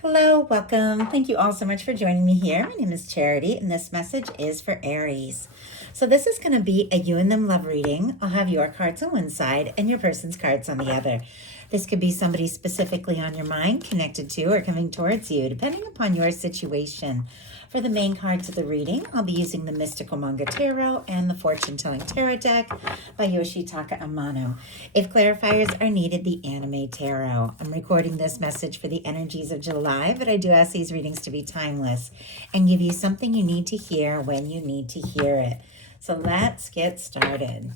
Hello, welcome. Thank you all so much for joining me here. My name is Charity, and this message is for Aries. So this is going to be a you and them love reading. I'll have your cards on one side and your person's cards on the other. This could be somebody specifically on your mind, connected to, or coming towards you, depending upon your situation. For the main cards of the reading, I'll be using the Mystical Manga Tarot and the Fortune Telling Tarot deck by Yoshitaka Amono. If clarifiers are needed, the Anime Tarot. I'm recording this message for the energies of July, but I do ask these readings to be timeless and give you something you need to hear when you need to hear it. So let's get started.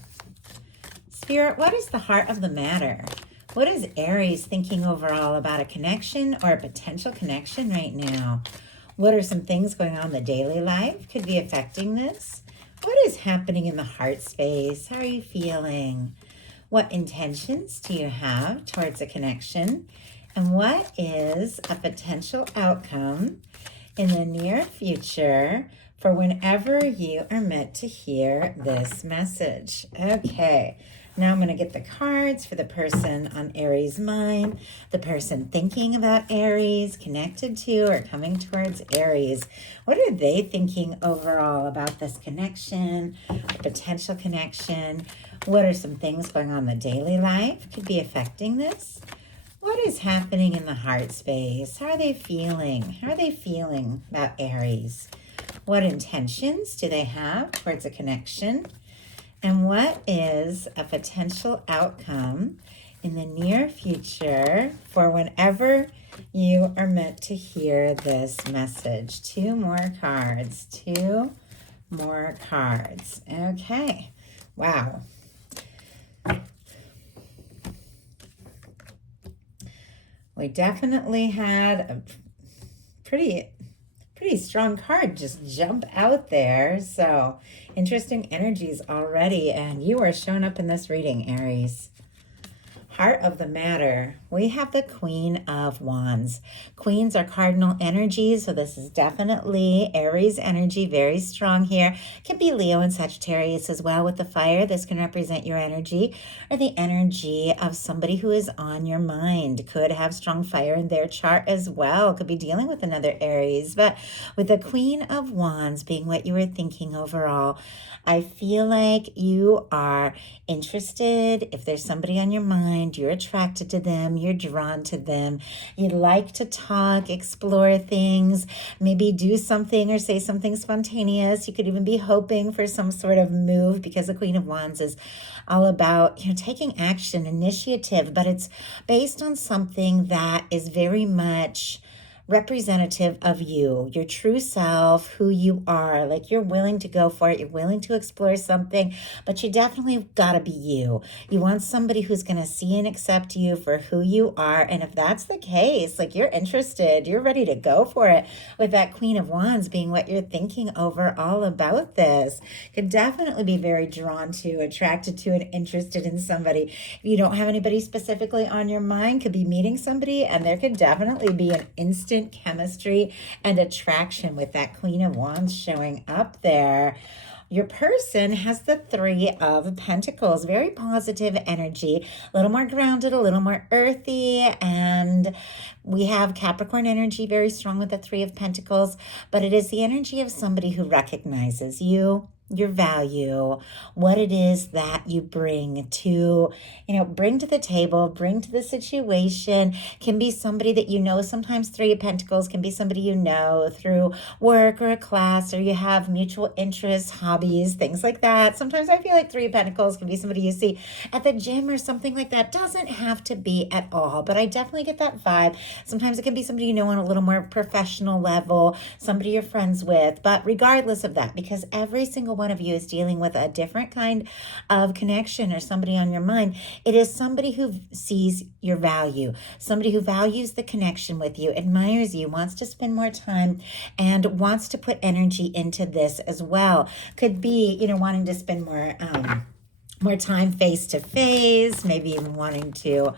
Spirit, what is the heart of the matter? What is Aries thinking overall about a connection or a potential connection right now? What are some things going on in the daily life could be affecting this? What is happening in the heart space? How are you feeling? What intentions do you have towards a connection? And what is a potential outcome in the near future for whenever you are meant to hear this message? Okay. Now I'm going to get the cards for the person on Aries' mind, the person thinking about Aries, connected to or coming towards Aries. What are they thinking overall about this connection, potential connection? What are some things going on in the daily life could be affecting this? What is happening in the heart space? How are they feeling? How are they feeling about Aries? What intentions do they have towards a connection? And what is a potential outcome in the near future for whenever you are meant to hear this message? Two more cards. Okay. Wow. We definitely had a pretty strong card just jump out there. So interesting energies already, and you are showing up in this reading, Aries. Heart of the matter, we have the Queen of Wands. Queens are cardinal energies, so this is definitely Aries energy, very strong here. Can be Leo and Sagittarius as well with the fire. This can represent your energy or the energy of somebody who is on your mind. Could have strong fire in their chart as well. Could be dealing with another Aries, but with the Queen of Wands being what you were thinking overall, I feel like you are interested. If there's somebody on your mind, you're attracted to them, you're drawn to them, you like to talk, explore things, maybe do something or say something spontaneous. You could even be hoping for some sort of move, because the Queen of Wands is all about, taking action, initiative, but it's based on something that is very much representative of you, your true self, who you are. Like, you're willing to go for it, you're willing to explore something, but you definitely got to be you. You want somebody who's going to see and accept you for who you are. And if that's the case, like, you're interested, you're ready to go for it, with that Queen of Wands being what you're thinking over all about this. Could definitely be very drawn to, attracted to, and interested in somebody. If you don't have anybody specifically on your mind, could be meeting somebody, and there could definitely be an instant chemistry and attraction with that Queen of Wands showing up there. Your person has the Three of Pentacles, very positive energy, a little more grounded, a little more earthy, and we have Capricorn energy very strong with the Three of Pentacles, but it is the energy of somebody who recognizes you, your value, what it is that you bring to, bring to the table, bring to the situation. Can be somebody that you know. Sometimes Three of Pentacles can be somebody you know through work or a class, or you have mutual interests, hobbies, things like that. Sometimes I feel like Three of Pentacles can be somebody you see at the gym or something like that. Doesn't have to be at all, but I definitely get that vibe. Sometimes it can be somebody you know on a little more professional level, somebody you're friends with, but regardless of that, because every single one of you is dealing with a different kind of connection or somebody on your mind, it is somebody who sees your value, somebody who values the connection with you, admires you, wants to spend more time, and wants to put energy into this as well. Could be, wanting to spend more time face to face, maybe even wanting to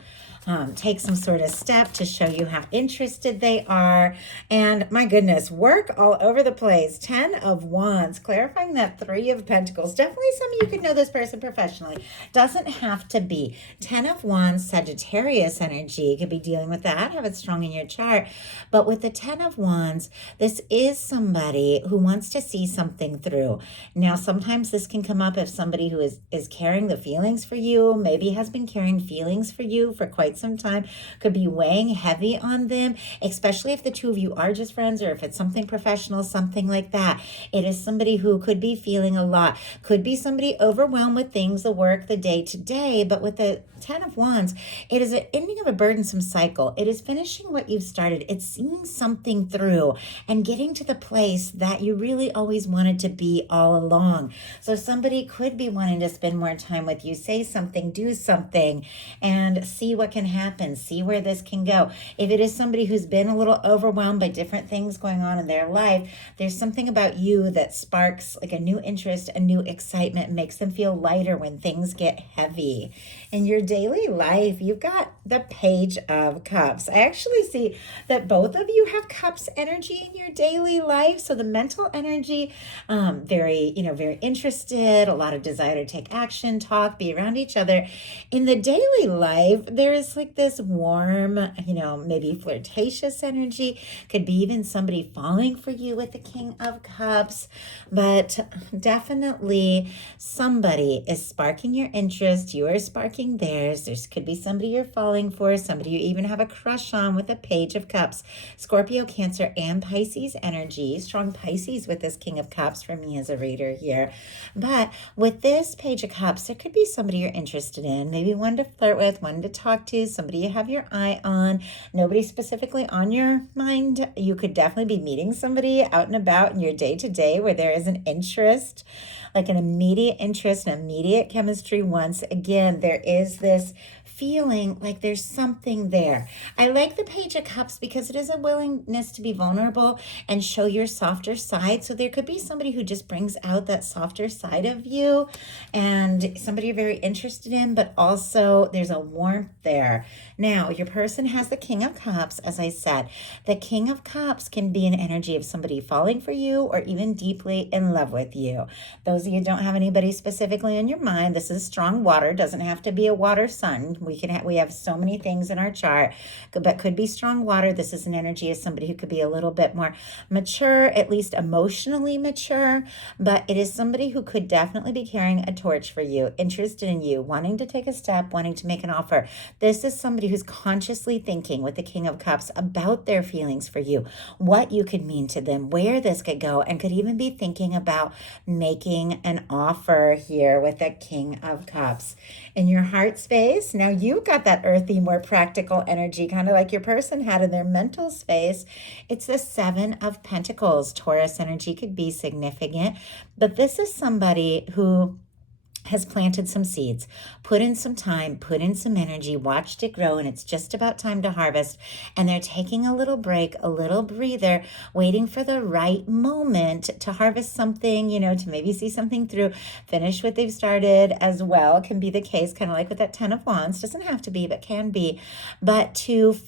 take some sort of step to show you how interested they are. And my goodness, work all over the place. 10 of Wands, clarifying that 3 of Pentacles. Definitely some of you could know this person professionally. Doesn't have to be. 10 of Wands, Sagittarius energy. Could be dealing with that. Have it strong in your chart. But with the 10 of Wands, this is somebody who wants to see something through. Now, sometimes this can come up if somebody who is carrying the feelings for you, maybe has been carrying feelings for you for quite some time, could be weighing heavy on them, especially if the two of you are just friends or if it's something professional, something like that. It is somebody who could be feeling a lot, could be somebody overwhelmed with things, the work, the day to day. But with the 10 of Wands, it is an ending of a burdensome cycle. It is finishing what you've started. It's seeing something through and getting to the place that you really always wanted to be all along. So somebody could be wanting to spend more time with you, say something, do something, and see what can happen, see where this can go. If it is somebody who's been a little overwhelmed by different things going on in their life, there's something about you that sparks like a new interest, a new excitement, makes them feel lighter when things get heavy. In your daily life, you've got the Page of Cups. I actually see that both of you have Cups energy in your daily life. So the mental energy, very interested, a lot of desire to take action, talk, be around each other. In the daily life, there is like this warm, maybe flirtatious energy. Could be even somebody falling for you with the King of Cups, but definitely somebody is sparking your interest. You are sparking theirs. There could be somebody you're falling for, somebody you even have a crush on with the Page of Cups. Scorpio, Cancer, and Pisces energy. Strong Pisces with this King of Cups for me as a reader here. But with this Page of Cups, there could be somebody you're interested in, maybe one to flirt with, one to talk to, somebody you have your eye on, nobody specifically on your mind. You could definitely be meeting somebody out and about in your day-to-day where there is an interest, like an immediate interest, an immediate chemistry. Once again, there is this feeling like there's something there. I like the Page of Cups because it is a willingness to be vulnerable and show your softer side. So there could be somebody who just brings out that softer side of you and somebody you're very interested in, but also there's a warmth there. Now, your person has the King of Cups, as I said. The King of Cups can be an energy of somebody falling for you or even deeply in love with you. Those of you who don't have anybody specifically in your mind, this is strong water. Doesn't have to be a water sun. We have so many things in our chart, but could be strong water. This is an energy of somebody who could be a little bit more mature, at least emotionally mature, but it is somebody who could definitely be carrying a torch for you, interested in you, wanting to take a step, wanting to make an offer. This is somebody who's consciously thinking with the King of Cups about their feelings for you, what you could mean to them, where this could go, and could even be thinking about making an offer here with the King of Cups. In your heart space, now you got that earthy, more practical energy, kind of like your person had in their mental space. It's the 7 of Pentacles. Taurus energy could be significant, but this is somebody who has planted some seeds, put in some time, put in some energy, watched it grow, and it's just about time to harvest. And they're taking a little break, a little breather, waiting for the right moment to harvest something, to maybe see something through, finish what they've started as well. Can be the case, kind of like with that 10 of Wands. Doesn't have to be, but can be. But to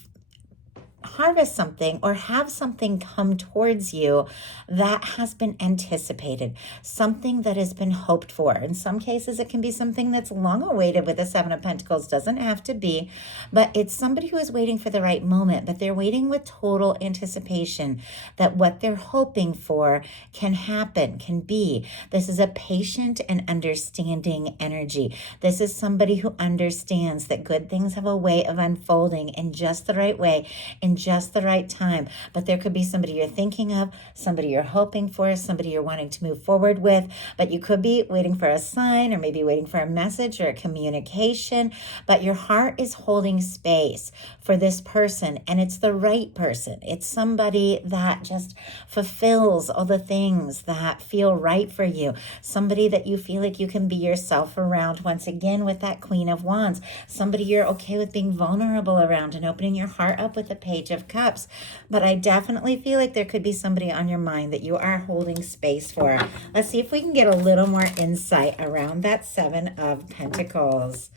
harvest something or have something come towards you that has been anticipated, something that has been hoped for. In some cases, it can be something that's long awaited with the 7 of Pentacles. Doesn't have to be, but it's somebody who is waiting for the right moment, but they're waiting with total anticipation that what they're hoping for can happen, can be. This is a patient and understanding energy. This is somebody who understands that good things have a way of unfolding in just the right way, in just the right time. But there could be somebody you're thinking of, somebody you're hoping for, somebody you're wanting to move forward with, but you could be waiting for a sign or maybe waiting for a message or a communication, but your heart is holding space for this person, and it's the right person. It's somebody that just fulfills all the things that feel right for you, somebody that you feel like you can be yourself around. Once again, with that Queen of Wands, somebody you're okay with being vulnerable around and opening your heart up with the Page of Cups. But I definitely feel like there could be somebody on your mind that you are holding space for. Let's see if we can get a little more insight around that 7 of Pentacles.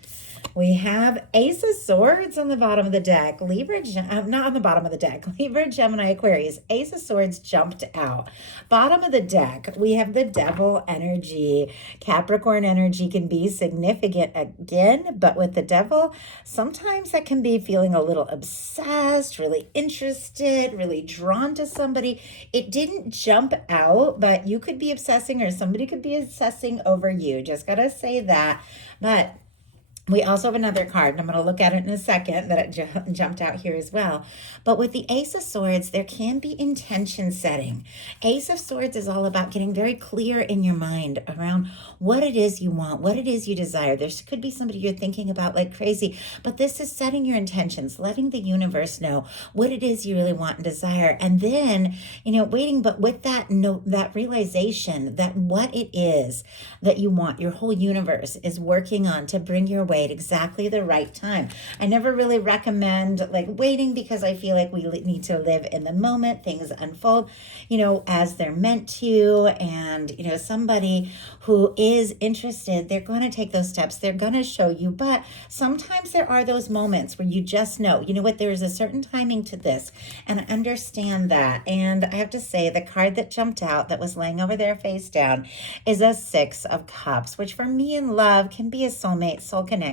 We have Ace of Swords on the bottom of the deck. Libra, not on the bottom of the deck. Libra, Gemini, Aquarius. Ace of Swords jumped out. Bottom of the deck, we have the Devil energy. Capricorn energy can be significant again, but with the Devil, sometimes that can be feeling a little obsessed, really interested, really drawn to somebody. It didn't jump out, but you could be obsessing or somebody could be obsessing over you. Just gotta say that. But we also have another card, and I'm going to look at it in a second, that it jumped out here as well. But with the Ace of Swords, there can be intention setting. Ace of Swords is all about getting very clear in your mind around what it is you want, what it is you desire. There could be somebody you're thinking about like crazy, but this is setting your intentions, letting the universe know what it is you really want and desire. And then, waiting, but with that that realization that what it is that you want, your whole universe is working on to bring your way at exactly the right time. I never really recommend like waiting, because I feel like we need to live in the moment. Things unfold, as they're meant to. And, somebody who is interested, they're going to take those steps. They're going to show you. But sometimes there are those moments where you just know, there is a certain timing to this, and I understand that. And I have to say, the card that jumped out that was laying over there face down is a Six of Cups, which for me in love can be a soulmate, soul connection,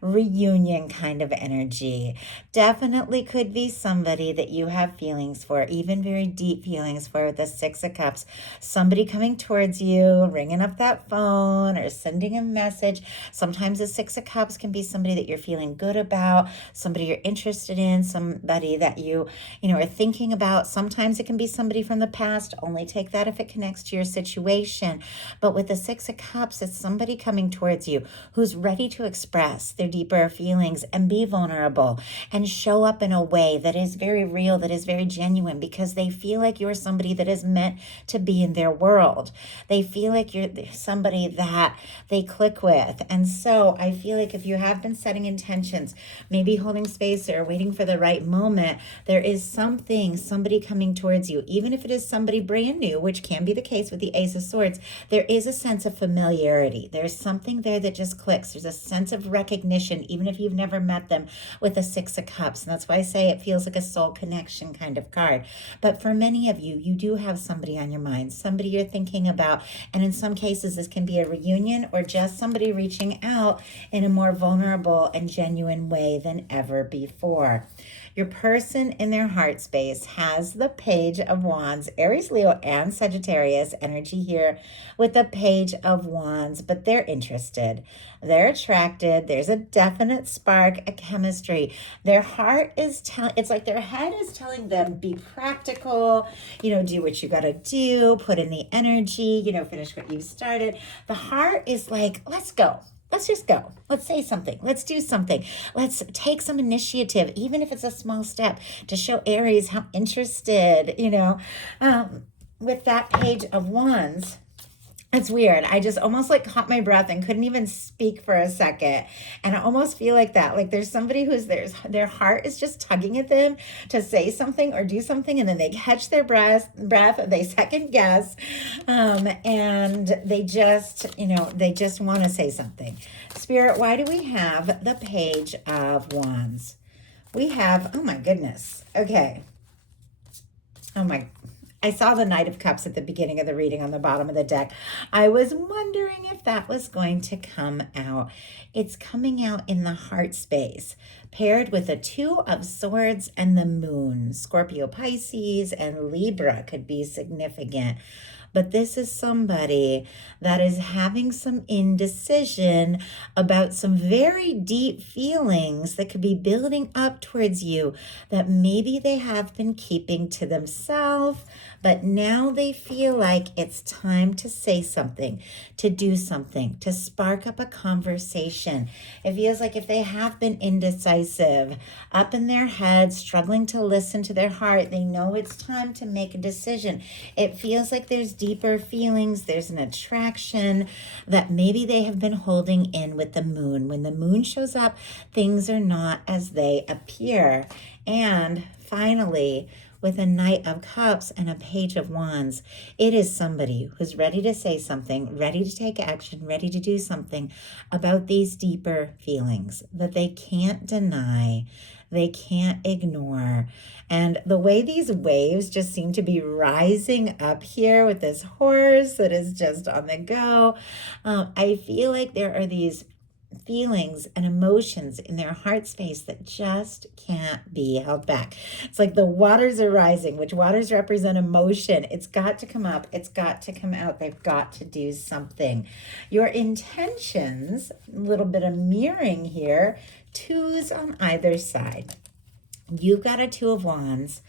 reunion kind of energy. Definitely could be somebody that you have feelings for, even very deep feelings for, with the Six of Cups. Somebody coming towards you, ringing up that phone or sending a message. Sometimes the Six of Cups can be somebody that you're feeling good about, somebody you're interested in, somebody that you are thinking about. Sometimes it can be somebody from the past. Only take that if it connects to your situation. But with the Six of Cups, it's somebody coming towards you who's ready to express their deeper feelings and be vulnerable and show up in a way that is very real, that is very genuine, because they feel like you're somebody that is meant to be in their world. They feel like you're somebody that they click with. And so I feel like if you have been setting intentions, maybe holding space or waiting for the right moment, there is somebody coming towards you, even if it is somebody brand new, which can be the case with the Ace of Swords. There is a sense of familiarity. There's something there that just clicks. There's a sense of recognition, even if you've never met them, with the Six of Cups. And that's why I say it feels like a soul connection kind of card. But for many of you, you do have somebody on your mind, somebody you're thinking about. And in some cases, this can be a reunion or just somebody reaching out in a more vulnerable and genuine way than ever before. Your person in their heart space has the Page of Wands, Aries, Leo, and Sagittarius energy here with the Page of Wands, but they're interested. They're attracted. There's a definite spark, a chemistry. Their heart is it's like their head is telling them, be practical, do what you got to do, put in the energy, finish what you started. The heart is like, let's go. Let's just go. Let's say something. Let's do something. Let's take some initiative, even if it's a small step, to show Aries how interested, with that Page of Wands. It's weird. I just almost like caught my breath and couldn't even speak for a second. And I almost feel like that. Like there's somebody their heart is just tugging at them to say something or do something. And then they catch their breath, they second guess. And they just want to say something. Spirit, why do we have the Page of Wands? We have, oh my goodness. Okay. I saw the Knight of Cups at the beginning of the reading on the bottom of the deck. I was wondering if that was going to come out. It's coming out in the heart space, paired with a Two of Swords and the Moon. Scorpio, Pisces, and Libra could be significant. But this is somebody that is having some indecision about some very deep feelings that could be building up towards you that maybe they have been keeping to themselves, but now they feel like it's time to say something, to do something, to spark up a conversation. It feels like if they have been indecisive, up in their head, struggling to listen to their heart, they know it's time to make a decision. It feels like there's deeper feelings, there's an attraction that maybe they have been holding in with the moon. When the moon shows up, things are not as they appear. And finally, with a Knight of Cups and a Page of Wands. It is somebody who's ready to say something, ready to take action, ready to do something about these deeper feelings that they can't deny, they can't ignore. And the way these waves just seem to be rising up here with this horse that is just on the go, I feel like there are these feelings and emotions in their heart space that just can't be held back. It's like the waters are rising, which waters represent emotion. It's got to come up. It's got to come out. They've got to do something. Your intentions, a little bit of mirroring here, twos on either side. You've got a Two of Wands.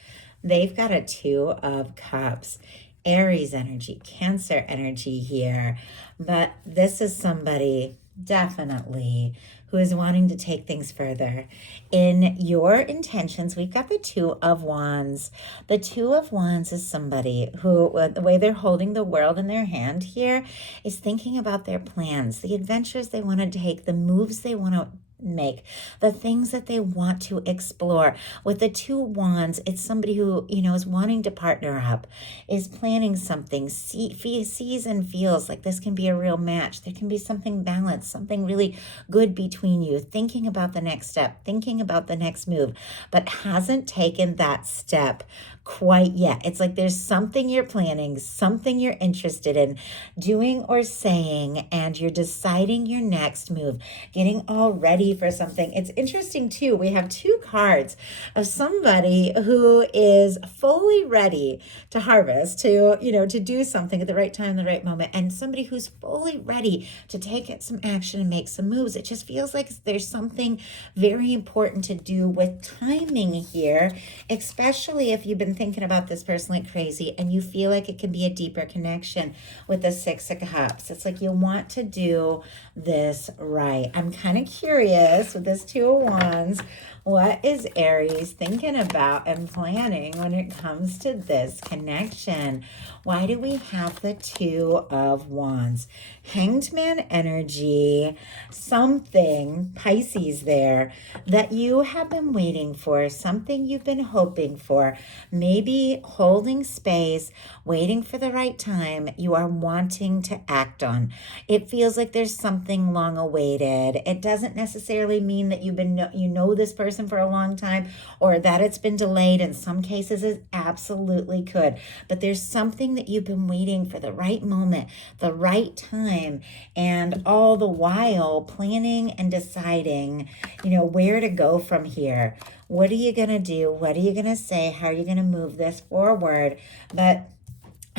They've got a Two of Cups. Aries energy, Cancer energy here. But this is somebody definitely who is wanting to take things further. In your intentions, we've got the Two of Wands. The Two of Wands is somebody who, the way they're holding the world in their hand here, is thinking about their plans, the adventures they want to take, the moves they want to make, the things that they want to explore. With the Two Wands, it's somebody who, is wanting to partner up, is planning something, sees and feels like this can be a real match. There can be something balanced, something really good between you, thinking about the next step, thinking about the next move, but hasn't taken that step quite yet. It's like there's something you're planning, something you're interested in doing or saying, and you're deciding your next move, getting all ready for something. It's interesting too. We have two cards of somebody who is fully ready to harvest, to do something at the right time, the right moment, and somebody who's fully ready to take some action and make some moves. It just feels like there's something very important to do with timing here, especially if you've been thinking about this person like crazy and you feel like it can be a deeper connection with the Six of Cups. It's like you want to do this right. I'm kind of curious with this Two of Wands, what is Aries thinking about and planning when it comes to this connection? Why do we have the Two of Wands? Hanged Man energy, something, Pisces there, that you have been waiting for, something you've been hoping for, maybe holding space, waiting for the right time, you are wanting to act on. It feels like there's something long awaited. It doesn't necessarily mean that you know this person for a long time or that it's been delayed. In some cases it absolutely could, but there's something that you've been waiting for, the right moment, the right time, and all the while planning and deciding, where to go from here. What are you going to do? What are you going to say? How are you going to move this forward? But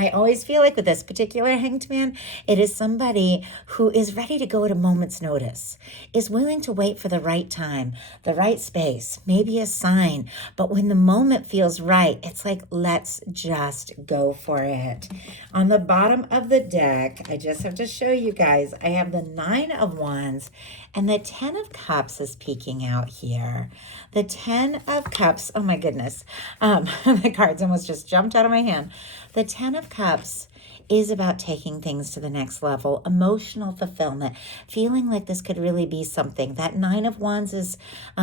I always feel like with this particular Hanged Man, it is somebody who is ready to go at a moment's notice, is willing to wait for the right time, the right space, maybe a sign. But when the moment feels right, it's like, let's just go for it. On the bottom of the deck, I just have to show you guys, I have the Nine of Wands and the Ten of Cups is peeking out here. The Ten of Cups, oh my goodness, the cards almost just jumped out of my hand. The Ten of Cups is about taking things to the next level, emotional fulfillment, feeling like this could really be something. That Nine of Wands is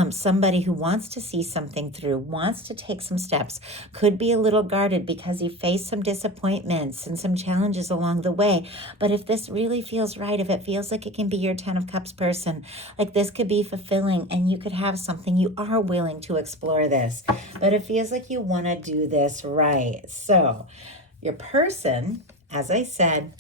somebody who wants to see something through, wants to take some steps, could be a little guarded because he faced some disappointments and some challenges along the way. But if this really feels right, if it feels like it can be your Ten of Cups person, like this could be fulfilling and you could have something, you are willing to explore this, but it feels like you want to do this right. So your person, as I said,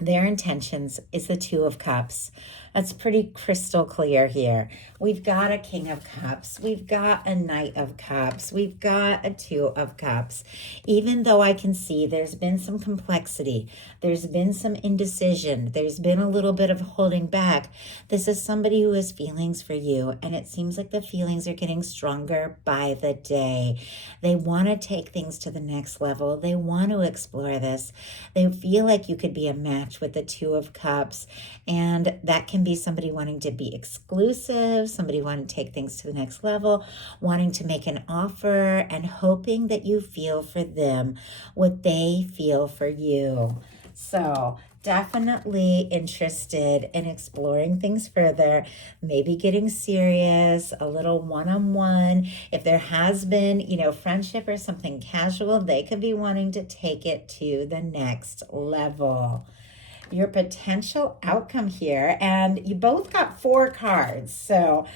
their intentions is the Two of Cups. That's pretty crystal clear here. We've got a King of Cups. We've got a Knight of Cups. We've got a Two of Cups. Even though I can see there's been some complexity, there's been some indecision, there's been a little bit of holding back, this is somebody who has feelings for you, and it seems like the feelings are getting stronger by the day. They want to take things to the next level. They want to explore this. They feel like you could be a match with the Two of Cups, and that can be somebody wanting to be exclusive, somebody wanting to take things to the next level, wanting to make an offer, and hoping that you feel for them what they feel for you. So definitely interested in exploring things further, maybe getting serious, a little one-on-one. If there has been, friendship or something casual, they could be wanting to take it to the next level. Your potential outcome here, and you both got 4 cards. So,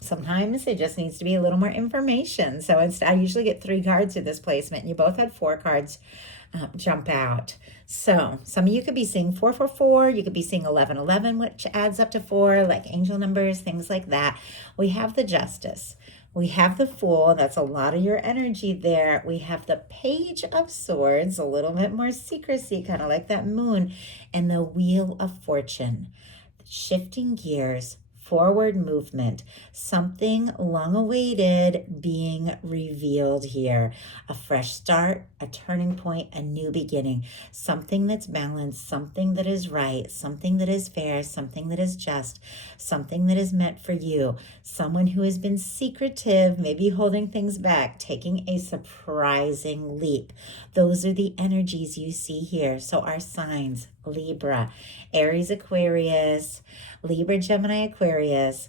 sometimes it just needs to be a little more information. So I usually get 3 cards with this placement, and you both had 4 cards jump out. So some of you could be seeing 444, you could be seeing 1111, which adds up to 4, like angel numbers, things like that. We have the Justice. We have the Fool. That's a lot of your energy there. We have the Page of Swords, a little bit more secrecy, kind of like that Moon, and the Wheel of Fortune. Shifting gears, forward movement, something long awaited being revealed here. A fresh start, a turning point, a new beginning, something that's balanced, something that is right, something that is fair, something that is just, something that is meant for you. Someone who has been secretive, maybe holding things back, taking a surprising leap. Those are the energies you see here. So our signs: Libra, Aries, Aquarius, Libra, Gemini, Aquarius.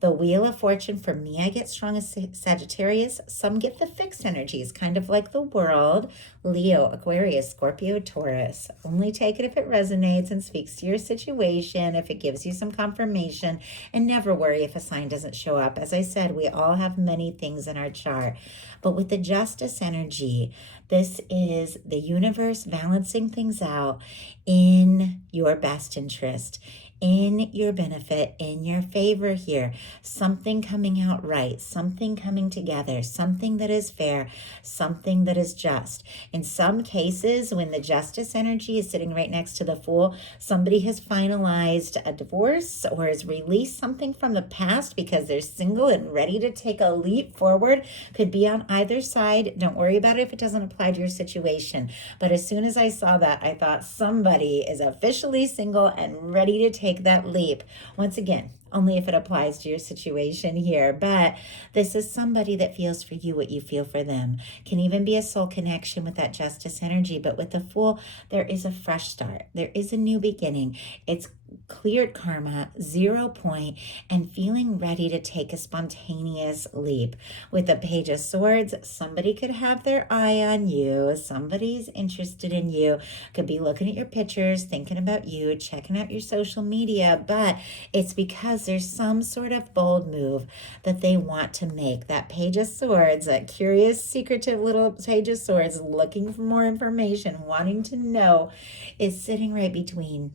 The Wheel of Fortune, for me, I get strong as Sagittarius. Some get the fixed energies, kind of like the World. Leo, Aquarius, Scorpio, Taurus. Only take it if it resonates and speaks to your situation, if it gives you some confirmation, and never worry if a sign doesn't show up. As I said, we all have many things in our chart. But with the Justice energy, this is the universe balancing things out in your best interest, in your benefit, in your favor here. Something coming out right, something coming together, something that is fair, something that is just. In some cases, when the Justice energy is sitting right next to the Fool, somebody has finalized a divorce or has released something from the past because they're single and ready to take a leap forward. Could be on either side. Don't worry about it if it doesn't apply to your situation. But as soon as I saw that, I thought somebody is officially single and ready to take that leap. Once again, only if it applies to your situation here. But this is somebody that feels for you what you feel for them. Can even be a soul connection with that Justice energy. But with the Fool, there is a fresh start. There is a new beginning. It's cleared karma, 0 point, and feeling ready to take a spontaneous leap. With the Page of Swords, somebody could have their eye on you. Somebody's interested in you. Could be looking at your pictures, thinking about you, checking out your social media, but it's because there's some sort of bold move that they want to make. That Page of Swords, that curious, secretive little Page of Swords, looking for more information, wanting to know, is sitting right between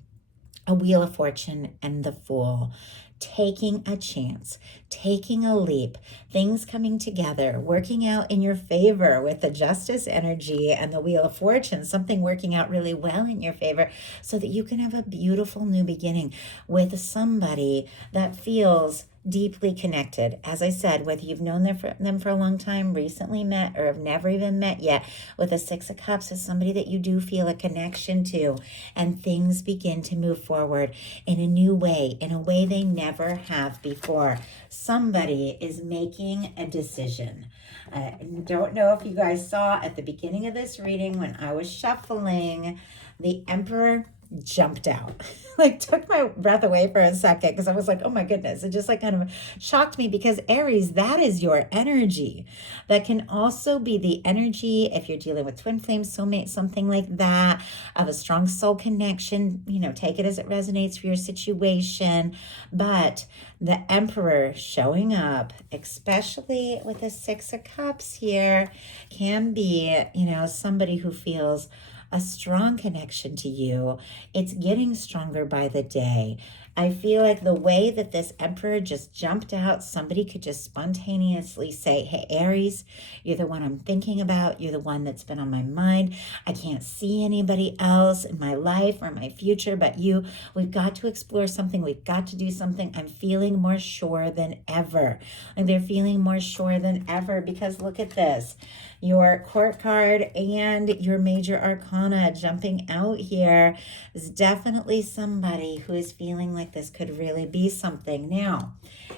a Wheel of Fortune and the Fool. Taking a chance, taking a leap, things coming together, working out in your favor with the Justice energy and the Wheel of Fortune, something working out really well in your favor so that you can have a beautiful new beginning with somebody that feels deeply connected. As I said, whether you've known them for a long time, recently met, or have never even met yet, with a 6 of Cups is somebody that you do feel a connection to, and things begin to move forward in a new way, in a way they never have before. Somebody is making a decision. I don't know if you guys saw at the beginning of this reading when I was shuffling, the Emperor jumped out. Like, took my breath away for a second because I was like, oh my goodness. It just like kind of shocked me because Aries, that is your energy. That can also be the energy if you're dealing with twin flames, soulmate, something like that, of a strong soul connection. Take it as it resonates for your situation. But the Emperor showing up, especially with the 6 of Cups here, can be, somebody who feels a strong connection to you. It's getting stronger by the day. I feel like the way that this Emperor just jumped out, somebody could just spontaneously say, hey, Aries, you're the one I'm thinking about. You're the one that's been on my mind. I can't see anybody else in my life or my future but you. We've got to explore something. We've got to do something. I'm feeling more sure than ever. And they're feeling more sure than ever because look at this. Your Court card and your Major Arcana jumping out here is definitely somebody who is feeling like this could really be something. Now,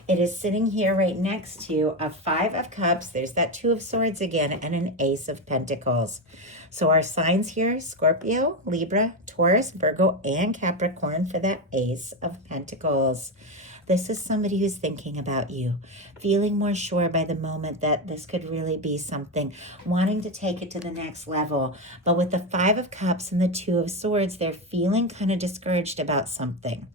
It is sitting here right next to a Five of Cups. There's that Two of Swords again and an Ace of Pentacles. So our signs here, Scorpio, Libra, Taurus, Virgo, and Capricorn for that Ace of Pentacles. This is somebody who's thinking about you, feeling more sure by the moment that this could really be something, wanting to take it to the next level. But with the Five of Cups and the Two of Swords, they're feeling kind of discouraged about something.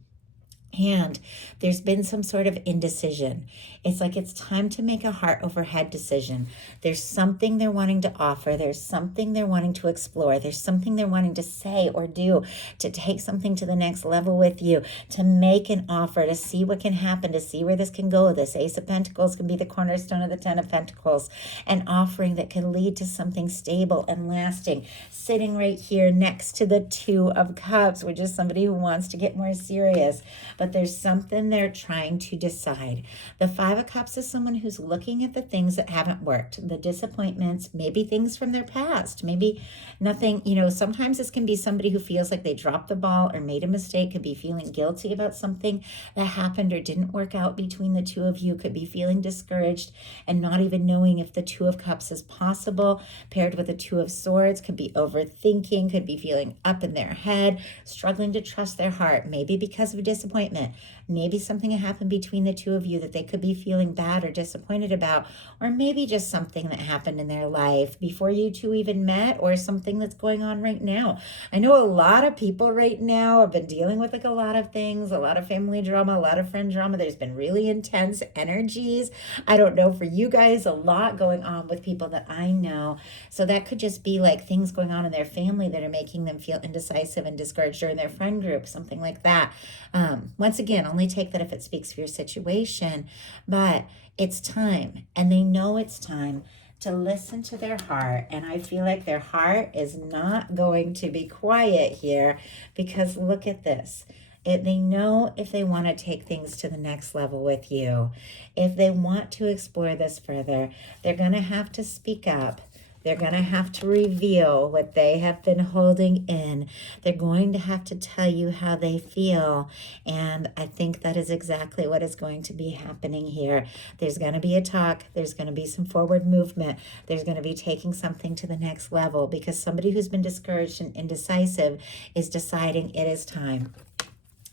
And there's been some sort of indecision. It's like it's time to make a heart over head decision. There's something they're wanting to offer. There's something they're wanting to explore. There's something they're wanting to say or do to take something to the next level with you, to make an offer, to see what can happen, to see where this can go. This Ace of Pentacles can be the cornerstone of the Ten of Pentacles, an offering that can lead to something stable and lasting. Sitting right here next to the Two of Cups, which is somebody who wants to get more serious. But there's something they're trying to decide. The Five of Cups is someone who's looking at the things that haven't worked, the disappointments, maybe things from their past, maybe nothing, sometimes this can be somebody who feels like they dropped the ball or made a mistake, could be feeling guilty about something that happened or didn't work out between the two of you, could be feeling discouraged and not even knowing if the Two of Cups is possible, paired with the Two of Swords, could be overthinking, could be feeling up in their head, struggling to trust their heart, maybe because of disappointment. Maybe something happened between the two of you that they could be feeling bad or disappointed about, or maybe just something that happened in their life before you two even met, or something that's going on right now. I know a lot of people right now have been dealing with like a lot of things, a lot of family drama, a lot of friend drama. There's been really intense energies. I don't know, for you guys, a lot going on with people that I know. So that could just be like things going on in their family that are making them feel indecisive and discouraged, or in their friend group, something like that. Once again, only take that if it speaks for your situation, but it's time, and they know it's time to listen to their heart. And I feel like their heart is not going to be quiet here, because look at this. They know if they want to take things to the next level with you, if they want to explore this further, they're going to have to speak up. They're going to have to reveal what they have been holding in. They're going to have to tell you how they feel. And I think that is exactly what is going to be happening here. There's going to be a talk. There's going to be some forward movement. There's going to be taking something to the next level, because somebody who's been discouraged and indecisive is deciding it is time.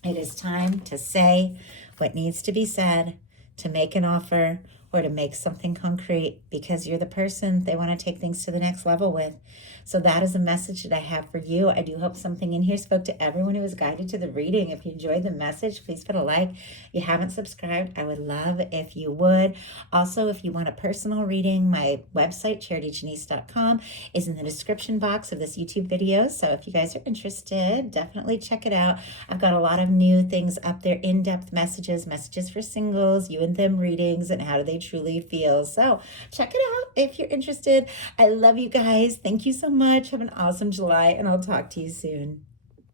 It is time to say what needs to be said, to make an offer, or to make something concrete, because you're the person they want to take things to the next level with. So that is a message that I have for you. I do hope something in here spoke to everyone who was guided to the reading. If you enjoyed the message, please put a like. If you haven't subscribed, I would love if you would. Also, if you want a personal reading, my website, charityjanice.com, is in the description box of this YouTube video. So if you guys are interested, definitely check it out. I've got a lot of new things up there, in-depth messages for singles, you and them readings, and how do they truly feel. So check it out if you're interested. I love you guys. Thank you so much. Have an awesome July, and I'll talk to you soon.